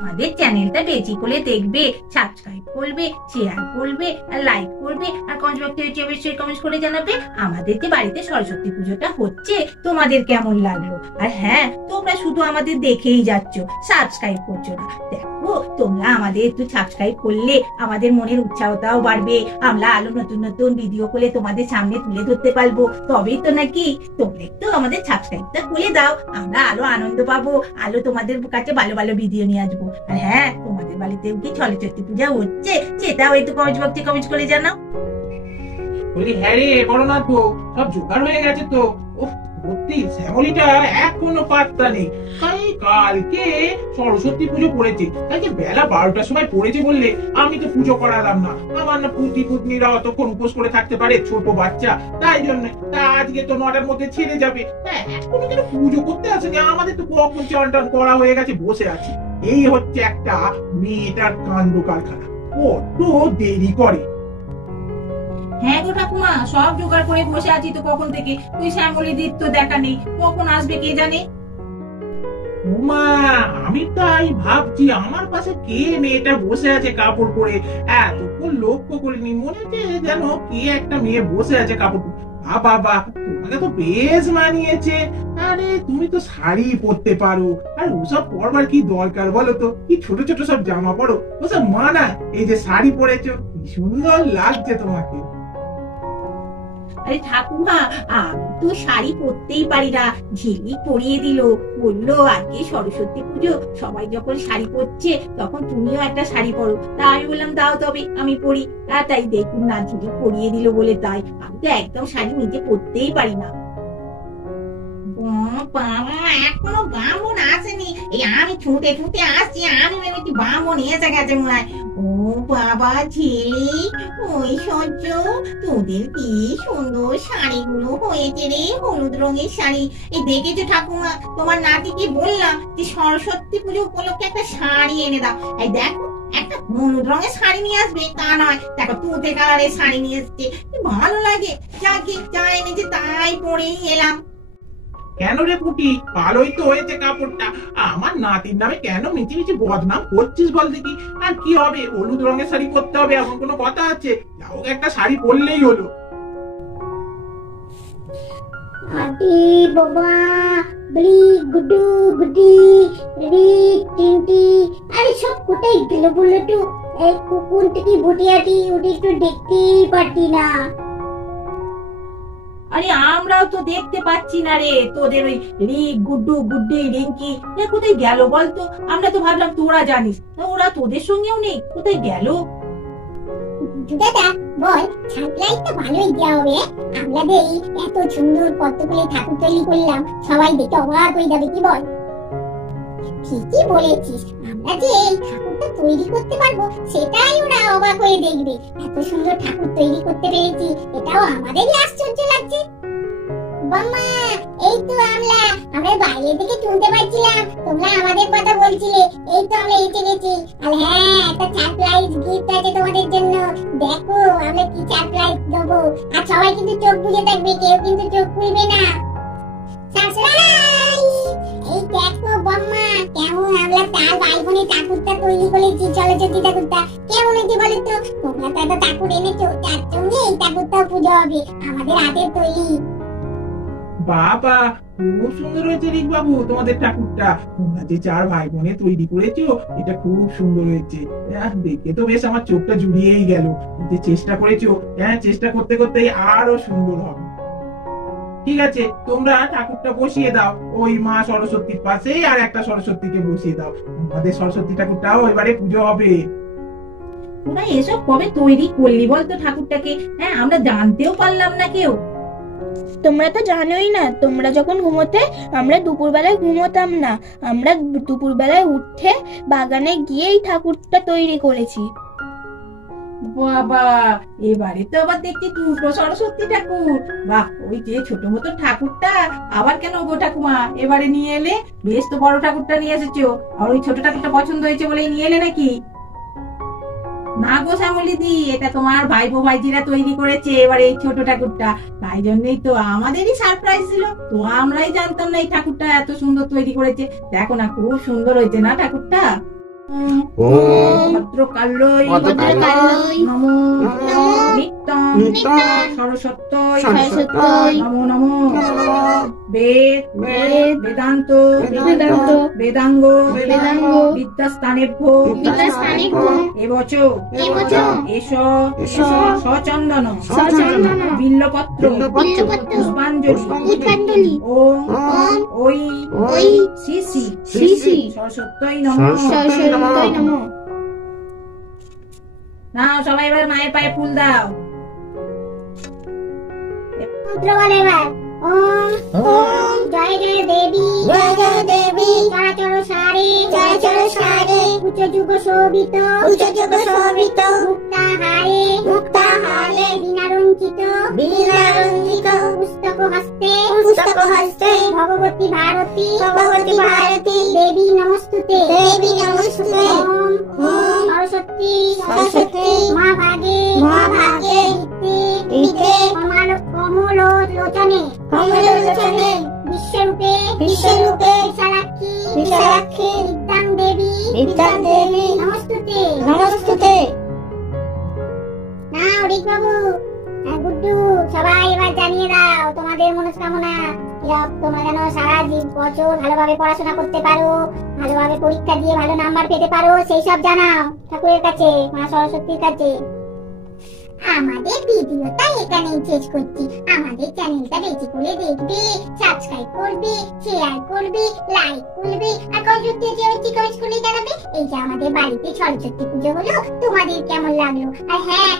আমাদের চ্যানেলটা বেশি করে দেখবে, সাবস্ক্রাইব করবে, শেয়ার করবে, আর লাইক করবে, আর কমেন্ট বক্সে অবশ্যই কমেন্ট করে জানাবে আমাদের যে বাড়িতে সরস্বতী পুজোটা হচ্ছে তোমাদের কেমন লাগলো। আর হ্যাঁ, তোমরা শুধু আমাদের দেখেই যাচ্ছ, সাবস্ক্রাইব করছো না। দেখো, তোমরা আমাদের একটু সাবস্ক্রাইব করলে আমাদের মনের উৎসাহটাও বাড়বে, আমরা আরো নতুন নতুন ভিডিও করে তোমাদের সামনে তুলে ধরতে পারবো। তবেই তো নাকি, তোমরা একটু আমাদের সাবস্ক্রাইবটা করে দাও, আমরা আরো আনন্দ পাবো, আরো তোমাদের কাছে ভালো ভালো ভিডিও নিয়ে আসবো। আর হ্যাঁ, তোমাদের বাড়িতেও কি সরস্বতী পূজা হচ্ছে সেটাও একটু কমেন্ট বক্সে কমেন্ট করে জানাও। বলি হ্যাঁ রে বড়নাথ গো, সব জোগাড় হয়ে গেছে তো? সত্যি শ্যামলিটা এখনো পাত্তা নেই। কালকে সরস্বতী পুজো পড়েছে, কালকে বেলা 12টার সময় পড়েছে বললে আমি তো পুজো করালাম না। আমার না পুতি পুতনিরা অতক্ষণ উপোস করে থাকতে পারে, ছোট বাচ্চা, তাই জন্য। তা আজকে তো 9টার মধ্যে ছেড়ে যাবে। হ্যাঁ, এখনো কেন পুজো করতে আসেনি? আমাদের তো কখন চান টান করা হয়ে গেছে, বসে আছি। এই হচ্ছে একটা মেয়েটার কাণ্ড কারখানা, কত দেরি করে। হ্যাঁ গো ঠাকুমা, সব জোগাড় করে বসে আছি তো কখন থেকে, তুই শ্যামলি দিত তো দেখা নেই, কখন আসবে কে জানে। উমা, আমি তাই ভাবছি আমার পাশে কে মেয়েটা বসে আছে কাপড় পরে, এতক্ষণ লক্ষ্য করিনি। মনে হচ্ছে যেন কে একটা মেয়ে বসে আছে কাপড় পরে। বাবা, তোমাকে তো বেশ মানিয়েছে। আরে তুমি তো শাড়ি পরতে পারো, আর ওসব পরবার কি দরকার বলো তো? কি ছোট ছোট সব জামা পরো, ওসব মানায়? এই যে শাড়ি পরেছো, কি সুন্দর লাগছে তোমাকে। আরে ঠাকুমা, আমি তো শাড়ি পরতেই পারি না, ঝিলিক পরিয়ে দিল, বললো আজকে সরস্বতী পুজো, সবাই যখন শাড়ি পরছে তখন তুমিও একটা শাড়ি পরো। তা আমি বললাম দাও তবে আমি পরি। আর তাই দেখুন না, ঝিলিক পরিয়ে দিল বলে তাই। আমি তো একদম শাড়ি নিজে পরতেই পারি না। বাবা, এখনো ব্রাহ্মণ আসেনি, এই আমি ছুটে ছুটে আসছি, আমি ভেবেছি ব্রাহ্মণ এসে গেছে মনে হয়। ও বাবা, ছেলে ওই সহ্য, তোদের কি সুন্দর শাড়িগুলো হয়েছে রে, হলুদ রঙের শাড়ি। এই দেখেছো ঠাকুমা, তোমার নাতিকে বললাম যে সরস্বতী পুজো উপলক্ষে একটা শাড়ি এনে দাও। এই দেখো, একটা হলুদ রঙের শাড়ি নিয়ে আসবে তা নয়, দেখো তুতে কালারের শাড়ি নিয়ে এসছে, ভালো লাগে। যাকে যা এনেছে তাই পরেই এলাম। কেন রে পুটি, ভালোই তো হয়েছে কাপড়টা। আমার নাতির নামে কেন মিছি মিছি বদনাম করছিস বল দেখি? আর কি হবে, হলুদ রঙের শাড়ি পরতে হবে এমন কোনো কথা আছে? যাও, একটা শাড়ি পরলেই হলো। আদি বাবা, বলি গুডু গুডি রি টিন্টি, আরে সব কোথায় গেল বলো তো? এই কুকুর থেকে ভুটিয়াটি ওটি তো দেখতেই পারতি না। আরে আমরাও তো দেখতে পাচ্ছি না রে তোদের ওই রিক, গুড্ডু, গুড্ডি, রিঙ্কি, এ কোথায় গেল বলতো? আমরা তো ভাবলাম তোরা জানিস, ওরা তোদের সঙ্গেও নেই, কোথায় গেল? দাদা বল, ছাদলাই তো ভালোই দেওয়া হবে। আমরা যে এই এত সুন্দর কতগুলি ঠাকুর তৈরি করলাম, সবাই দেখে অবাক হয়ে যাবে, কি বল? ঠিকই বলেছিস, আমরা যে এই ঠাকুরটা তৈরি করতে পারবো সেটাই ওরা অবাক হয়ে দেখবে। এত সুন্দর ঠাকুর তৈরি করতে পেরেছি, এটাও আমাদেরই আশ্চর্য লাগছে। বাম্মা, এই তো আমরা বাইরে থেকে শুনতে পাচ্ছিলাম তোমরা আমাদের কথা বলছিলে, এই তো আমরা এসে গেছি। আর হ্যাঁ, একটা সারপ্রাইজ গিফট আছে তোমাদের জন্য। দেখো আমরা কি সারপ্রাইজ দেবো, আর সবাই কিন্তু চোখ বুজে থাকবে, কেউ কিন্তু চোখ খুলবে না। সারপ্রাইজ! এই দেখো বাম্মা, কেমন আমরা তার ভাই বোনের ঠাকুরটা তৈরি করেছি, সরস্বতী ঠাকুরটা। কেমন হয়েছে বলো তো? তোমরা তো একটা ঠাকুর এনেছো, তার সঙ্গে এই ঠাকুরটাও পুজো হবে, আমাদের হাতের তৈরি। বাবা, খুব সুন্দর হয়েছে রিক বাবু তোমাদের ঠাকুরটা। তোমরা যে 4 ভাই বোনে তৈরি করেছো, এটা খুব সুন্দর হয়েছে। দেখে তো বেশ আমার চোখটা জুড়িয়েই গেল। যে চেষ্টা করেছো, হ্যাঁ, চেষ্টা করতে করতে আরো সুন্দর হবে। ঠিক আছে, তোমরা ঠাকুরটা বসিয়ে দাও ওই মা সরস্বতীর পাশে, আর একটা সরস্বতীকে বসিয়ে দাও। আমাদের সরস্বতী ঠাকুরটাও এবারে পুজো হবে। তোরা এসব কবে তৈরি করলি বলতো ঠাকুরটাকে? হ্যাঁ, আমরা জানতেও পারলাম না কেউ। তোমরা তো জানোই না, তোমরা যখন ঘুমোতে আমরা দুপুরবেলায় ঘুমোতাম না, আমরা দুপুরবেলায় উঠে বাগানে গিয়ে এই ঠাকুরটা তৈরি করেছি। বাবা, এবারে তো আবার দেখছি দুটো সরস্বতী ঠাকুর। বাহ, ওই যে ছোট মতো ঠাকুরটা আবার কেন গো ঠাকুমা এবারে নিয়ে এলে? বেশ তো বড় ঠাকুরটা নিয়ে এসেছো, আর ওই ছোট ঠাকুরটা পছন্দ হয়েছে বলেই নিয়ে এলে নাকি? না গো শ্যামলি দি, এটা তোমার ভাইপো ভাইজিরা তৈরি করেছে এবারে এই ছোট ঠাকুরটা, তাই জন্যই তো আমাদেরই সারপ্রাইজ ছিল। তো আমরাই জানতাম না এই ঠাকুরটা এত সুন্দর তৈরি করেছে। দেখো না, খুব সুন্দর হয়েছে না ঠাকুরটা? ওম ভদ্রকাল্যই ভদ্রকাল্যই নমো নমো নিত্যং নিত্যং সরস্বত্যই সরস্বত্যই নমো নমো বেদ বেদ বেদান্ত বেদান্ত বেদাঙ্গ বেদাঙ্গ বিদ্যাস্থানেভ্য বিদ্যাস্থানেভ্য এবচ এবচ এষ এষ সচন্দন সচন্দন বিল্লপত্র বিল্লপত্র পুষ্পাঞ্জলি পুষ্পাঞ্জলি ওম ওম ওই ওই শ্রী শ্রী শ্রী শ্রী সরস্বত্যই নমঃ সরস্বত্যই নমঃ। নাও সবাই এবার মায়ের পায়ে ফুল দাও মন্ত্র বল এবার। ওম ওম জয় জয় দেবী জয় জয় দেবী চরাচর সারে চরাচর সারে উচ্চ যুগ শোভিত উচ্চযুগ শোভিত মুক্তাহারে মুক্তাহারে বিনারঞ্চিত বীণারঞ্জিত পুস্তক হস্তে পুস্তক হস্তে ভগবতী ভারতী ভগবতী ভারতী দেবী নমস্তুতে দেবী নমস্তুতে ওম ওম সরস্বতী সরস্বতী মা ভাগে মহাভাগে বিদ্যে কমল লোচনে কমলোচনে বিশ্বরূপে বিশ্বরূপে বিশালাক্ষী বিশালাক্ষী বিদ্যাং দেবী বিদ্যাং দেবী নমস্তুতে নমস্তুতে। না অরিক বাবু গুড্ডু সবাই এবার জানিয়ে দাও তোমাদের মনস্কামনা। তোমরা যেন সারা বছর ভালোভাবে পড়াশোনা করতে পারো, ভালোভাবে পরীক্ষা দিয়ে ভালো নাম্বার পেতে পারো, সেই সব জানাও ঠাকুরের কাছে, মা সরস্বতীর কাছে। আমাদের ভিডিওটা এখানেই শেষ করছি। আমাদের চ্যানেলটা বেশি করে দেখবে, সাবস্ক্রাইব করবে, শেয়ার করবে, লাইক করবে, আর কমেন্ট করে জানাবে এই যে আমাদের বাড়িতে সরস্বতী পুজো হলো তোমাদের কেমন লাগলো। আর হ্যাঁ,